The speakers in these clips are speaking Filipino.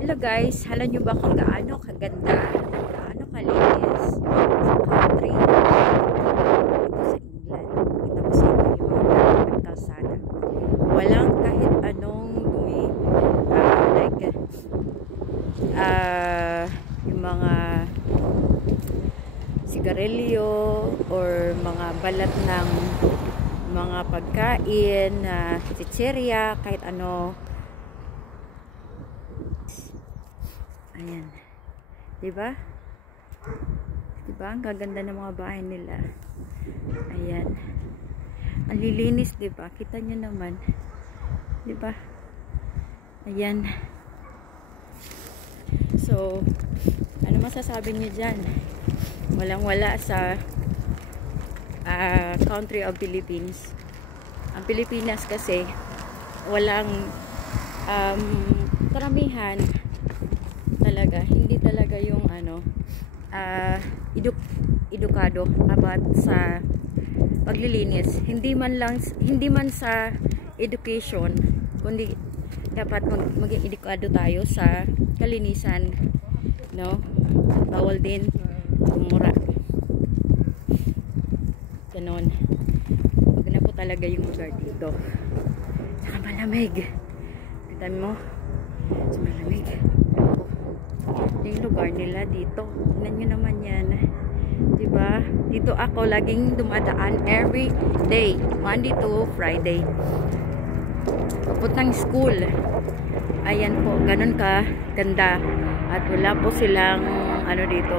Hello guys, alam nyo ba kung gaano kaganda, gaano kalinis sa country dito sa England? Pakita ko sa inyo yung mga daan at kalsada. Walang kahit anong dumi, yung mga sigarilyo or mga balat ng mga pagkain na chichirya, kahit ano. Ayan. Diba? Diba? Ang gaganda ng mga bahay nila. Ayan. Ang lilinis, diba? Kita nyo naman. Diba? Ayan. So, ano masasabi nyo dyan? Walang-wala sa country of Philippines. Ang Pilipinas kasi, walang karamihan talaga, hindi talaga yung edukado about sa paglilinis, hindi man sa education, kundi dapat maging edukado tayo sa kalinisan, no? Bawal din tumura, ganon. Wag na po talaga yung lugar dito, saka malamig. Kita mo, sa malamig yung lugar nila dito. Tignan nyo naman yan, diba? Dito ako laging dumadaan every day, Monday to Friday, papuntang school. Ayan po, ganun ka ganda. At wala po silang dito,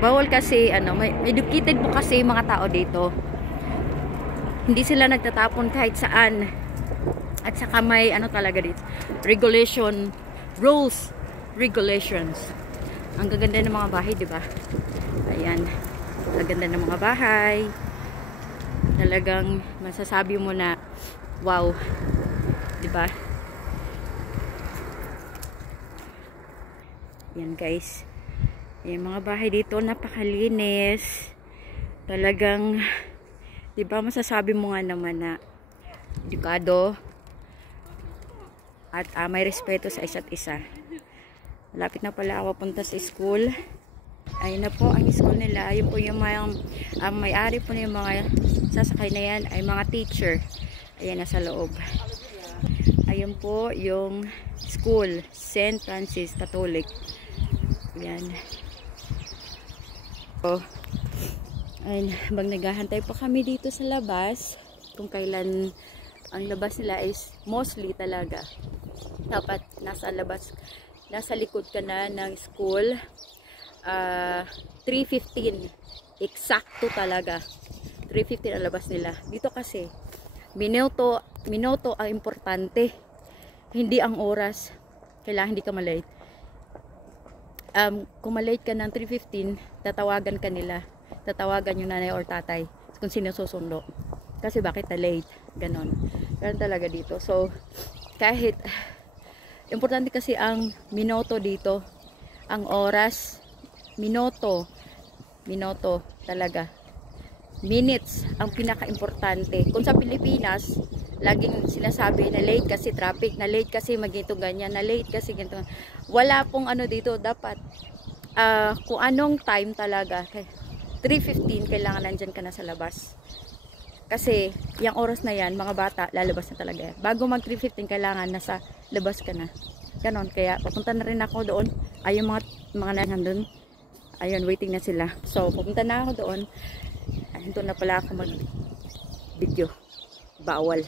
bawal kasi may educated po kasi mga tao dito, hindi sila nagtatapon kahit saan. At saka may talaga dito, regulation, rules, regulations. Ang gaganda ng mga bahay, diba? Ayan, ang gaganda ng mga bahay. Talagang masasabi mo na wow, diba? Ayan guys, yung mga bahay dito napakalinis. Talagang, diba, masasabi mo nga naman na edukado at may respeto sa isa't isa. Lapit na pala ako punta sa school. Ayun na po ang school nila. Ayun po yung may-ari po na yung mga sasakay na yan ay mga teacher. Ayan, nasa loob. Ayun po yung school, St. Francis Catholic. Ayan. So, ayun, bang naghahantay po kami dito sa labas. Kung kailan ang labas nila is mostly talaga dapat nasa labas, nasa likod ka na ng school. 3:15 eksakto talaga, 3:15 ang labas nila dito. Kasi minuto ang importante, hindi ang oras. Kailangan hindi ka malate. Kung malate ka ng 3:15, tatawagan ka nila, tatawagan yung nanay or tatay kung sino susundo, kasi bakit na late, ganon talaga dito. So kahit importante kasi ang minuto dito, ang oras, minuto talaga, minutes ang pinaka-importante. Kung sa Pilipinas laging sinasabi na late kasi traffic, na late kasi magito ganyan, na late kasi ganito. Wala pong dito. Dapat kung anong time talaga, 3:15 kailangan nandyan ka na sa labas. Kasi yung oras na yan, mga bata lalabas na talaga. Bago mag 3:15 kailangan nasa labas ka na, ganon. Kaya papunta na rin ako doon. Ay, yung mga nandun, ayun, waiting na sila. So pupunta na ako doon. Hinto na pala ako mag video, bawal.